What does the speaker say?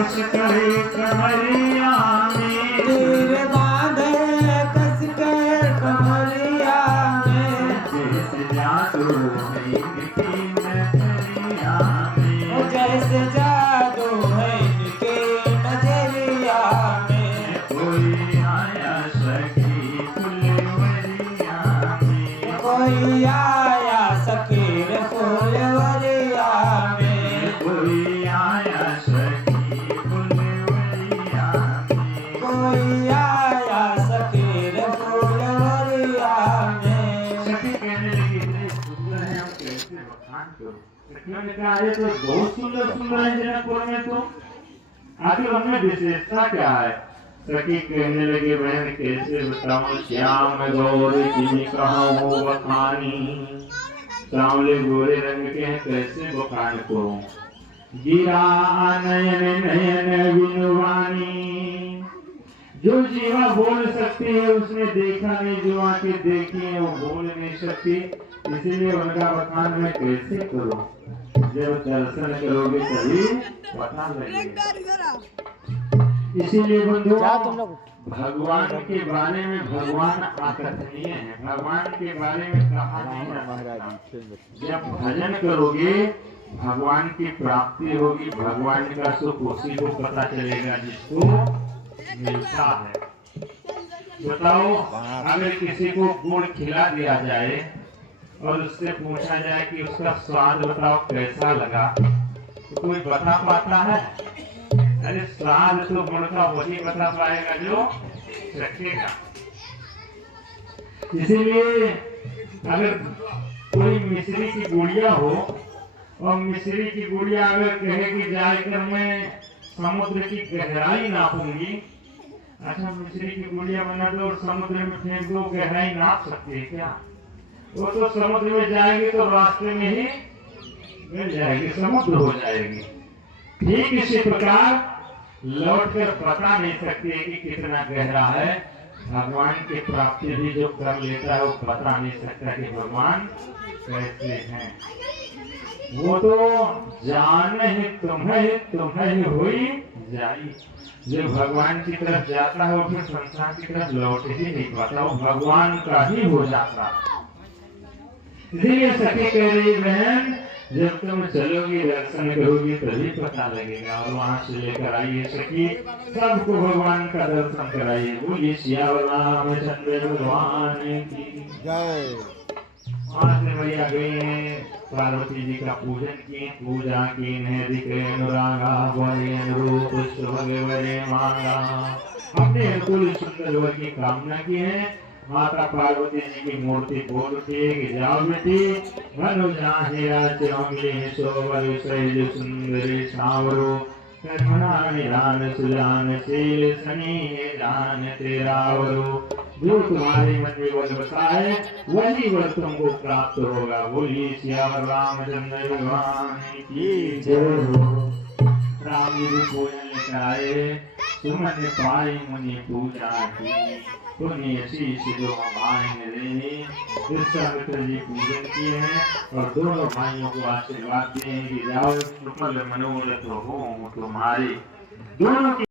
कस करे कमरिया में, तीर बांधे कस के कमरिया में, जैसे जादू है इनकी नजरिया में, जैसे जादू है इनके नजरिया में। कोई आया सखी फुलवरिया में, कोई आया सकीर फुलवरिया में, कोई आया सखी फुलवरिया में, कोई आया सकीर फुलवरिया में। सखी कहने लगी इतने सुंदर है, हम कैसे बखान करूं। सखियों ने कहा ये तो बहुत सुंदर सुंदर है जनकपुर में, तो आखिर उनमें विशेषता क्या है। सखी कहने लगे बहन कैसे बताऊं, श्याम गौर की कहूं बखानी, सांवले गोरे रंग के हैं कैसे बखान करूं। गिरा नयन नयन बिनुवानी, जो जीवा बोल सकती है उसने देखा नहीं, जो आंखें देखी है वो बोल नहीं सकती, इसीलिए उनका बखान मैं कैसे करूं। जब दर्शन करोगे तभी पता लगेगा। इसीलिए बंधुओं भगवान के बारे में भगवान अकथनीय है, भगवान के बारे में कहा नहीं जा सकता। जब भजन करोगे भगवान की प्राप्ति होगी, भगवान का सुख उसी को पता चलेगा जिसको मिलता है। बताओ अगर किसी को गुड़ खिला दिया जाए और उससे पूछा जाए कि उसका स्वाद बताओ कैसा लगा, तो कोई बता पाता है? अरे स्वाद तो गुड़ का वही बता पाएगा जो चखेगा। इसीलिए अगर कोई मिश्री की गुड़िया हो और मिश्री की गुड़िया अगर कहे कि जाकर मैं समुद्र की गहराई नापूंगी, अच्छा मिश्री की गुड़िया बना दो और समुद्र में फेंक दो, गहराई नाप सकती है क्या? वो तो समुद्र में जाएगी तो रास्ते में ही मिल जाएगी, समुद्र हो जाएगी। ठीक इसी प्रकार लौटकर बता नहीं सकती है कि कितना गहरा है। भगवान की प्राप्ति भी जो कर लेता है वो बता नहीं सकता कि भगवान कैसे हैं। वो तो जान ही तुम्हें हुई जाई। जो भगवान की तरफ जाता है वो फिर संसार की तरफ लौट ही नहीं पाता, वो भगवान का ही हो जाता। इसलिए सखी कह रही बहन जब तुम चलोगी दर्शन करोगी तभी पता लगेगा, और वहां से लेकर आइए सखी सबको भगवान का दर्शन कराइए। बोलिए सियावर रामचंद्र भगवान की जय। वहां से भैया गए हैं, पार्वती जी का पूजन किए, पूजा की दिखे अनुरागा बोले अनुरूप भगवरे मांगा, अपने अनुकूल सुंदर वर की कामना की है। माता पार्वती जी की मूर्ति बोल उठी कि जाओ बेटी मनु जाहिरा चौंगली सोवर शैल सुंदरी सावरो कर्मणा निधान सुजान शील सनी जान तेरावरो, जो तुम्हारे मन में वर बसाए वही वर तुमको प्राप्त होगा। बोलिए सियावर रामचंद्र भगवान की जय हो। राम जी भी पूजन लेकर आए, सुमन पाई मुनि पूजा की, पुण्य शीश जो हमारे देने। विश्वामित्र जी पूजन किए हैं और दोनों भाइयों को आशीर्वाद दिए कि जाओ सफल मनोरथ हो तुम्हारे। दोनों